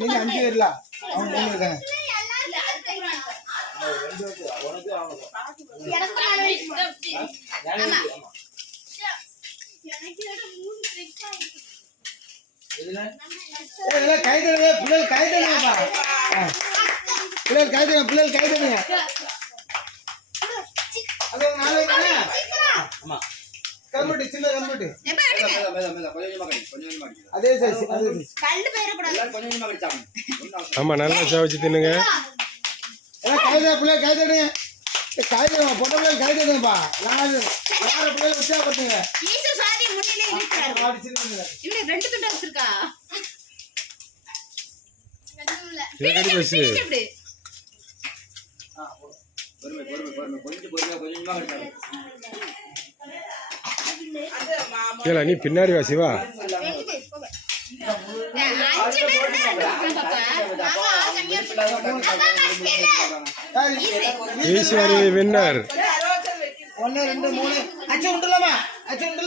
நீங்க 5 பேர்ல அவங்க 3 இருக்காங்க. கைதடுங்க பிள்ளைகள் கைதடுங்கப்பா. பிள்ளைகள் கைதடுங்க பிள்ளைகள் கைதடுங்க. அது 4 தானே. ஆமா கம்ப்யூட்டர் சின்ன கம்ப்யூட்டர் அதே சைஸ் அதே சைஸ் கண்டு பேர கூடாது கொஞ்சமா கடிச்சாங்க. ஆமா நல்லா சவச்சு தின்னுங்க. கைதடுங்க பிள்ளைகள் கைதடுங்க. கைதடுங்க பொட்ட பிள்ளைகள் கைதடுங்கப்பா. யார பிள்ளைகள் உற்சாகப்படுத்துங்க. ஈசு சாதி முன்னிலே நிற்கிறார். இல்ல 2 துண்டு வச்சிருக்கா. இது கடி பஸ். கொஞ்சமா கடிச்சாங்க. கேள நீ பின்னாடி வா சிவா. ஈஸ்வரி வின்னர். 1 2 3 அச்சு உண்டுலமா அச்சு உண்டு.